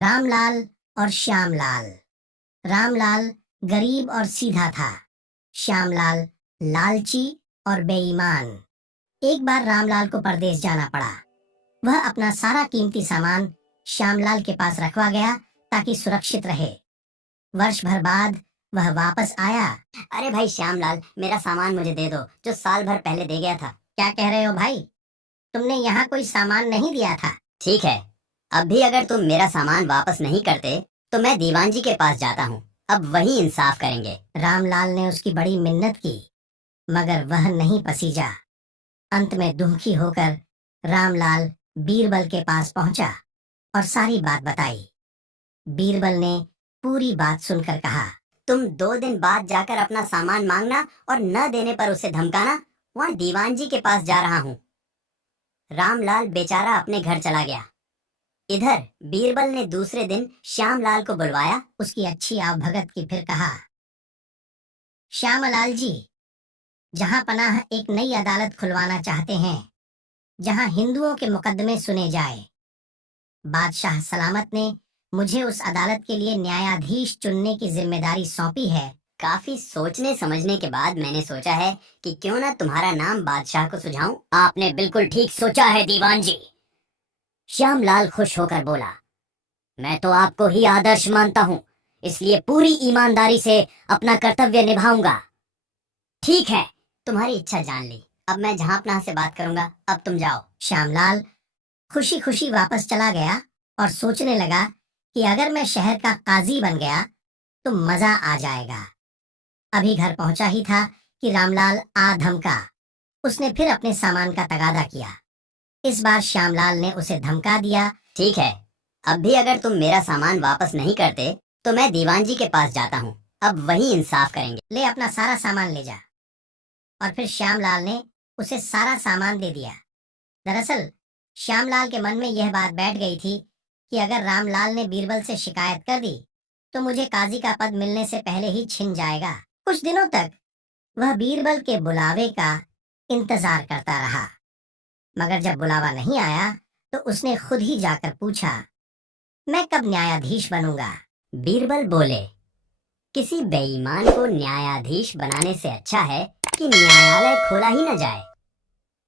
रामलाल और श्यामलाल। रामलाल गरीब और सीधा था। श्यामलाल लालची और बेईमान। एक बार रामलाल को परदेश जाना पड़ा। वह अपना सारा कीमती सामान श्यामलाल के पास रखवा गया ताकि सुरक्षित रहे। वर्ष भर बाद वह वापस आया। अरे भाई श्यामलाल, मेरा सामान मुझे दे दो जो साल भर पहले दे गया था। क्या कह रहे हो भाई? तुमने यहाँ कोई सामान नहीं दिया था। ठीक है, अब भी अगर तुम मेरा सामान वापस नहीं करते तो मैं दीवान जी के पास जाता हूँ। अब वही इंसाफ करेंगे। रामलाल ने उसकी बड़ी मिन्नत की, मगर वह नहीं पसीजा। अंत में दुखी होकर रामलाल बीरबल के पास पहुंचा और सारी बात बताई। बीरबल ने पूरी बात सुनकर कहा, तुम 2 दिन बाद जाकर अपना सामान मांगना और न देने पर उसे धमकाना। वहाँ दीवान जी के पास जा रहा हूँ। रामलाल बेचारा अपने घर चला गया। इधर बीरबल ने दूसरे दिन श्यामलाल को बुलवाया। उसकी अच्छी आवभगत की, फिर कहा, श्यामलाल जी, जहां पनाह एक नई अदालत खुलवाना चाहते हैं जहां हिंदुओं के मुकदमे सुने जाए। बादशाह सलामत ने मुझे उस अदालत के लिए न्यायाधीश चुनने की जिम्मेदारी सौंपी है। काफी सोचने समझने के बाद मैंने सोचा है कि क्यों ना तुम्हारा नाम बादशाह को सुझाऊं। आपने बिल्कुल ठीक सोचा है दीवान जी। श्यामलाल खुश होकर बोला, मैं तो आपको ही आदर्श मानता हूँ, इसलिए पूरी ईमानदारी से अपना कर्तव्य निभाऊंगा। ठीक है, तुम्हारी इच्छा जान ली। अब मैं जहां अपना से बात करूंगा। अब तुम जाओ। श्यामलाल खुशी खुशी वापस चला गया और सोचने लगा कि अगर मैं शहर का काजी बन गया तो मजा आ जाएगा। अभी घर पहुंचा ही था कि रामलाल आ धमका। उसने फिर अपने सामान का तगादा किया। इस बार श्यामलाल ने उसे धमका दिया, ठीक है, अब भी अगर तुम मेरा सामान वापस नहीं करते तो मैं दीवान जी के पास जाता हूँ। अब वही इंसाफ करेंगे। ले अपना सारा सामान ले जा। और फिर श्यामलाल ने उसे सारा सामान दे दिया। दरअसल श्यामलाल के मन में यह बात बैठ गई थी कि अगर रामलाल ने बीरबल से शिकायत कर दी तो मुझे काजी का पद मिलने से पहले ही छिन जाएगा। कुछ दिनों तक वह बीरबल के बुलावे का इंतजार करता रहा, मगर जब बुलावा नहीं आया तो उसने खुद ही जाकर पूछा, मैं कब न्यायाधीश बनूंगा? बीरबल बोले, किसी बेईमान को न्यायाधीश बनाने से अच्छा है कि न्यायालय खोला ही न जाए।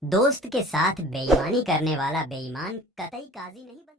दोस्त के साथ बेईमानी करने वाला बेईमान कतई काजी नहीं बन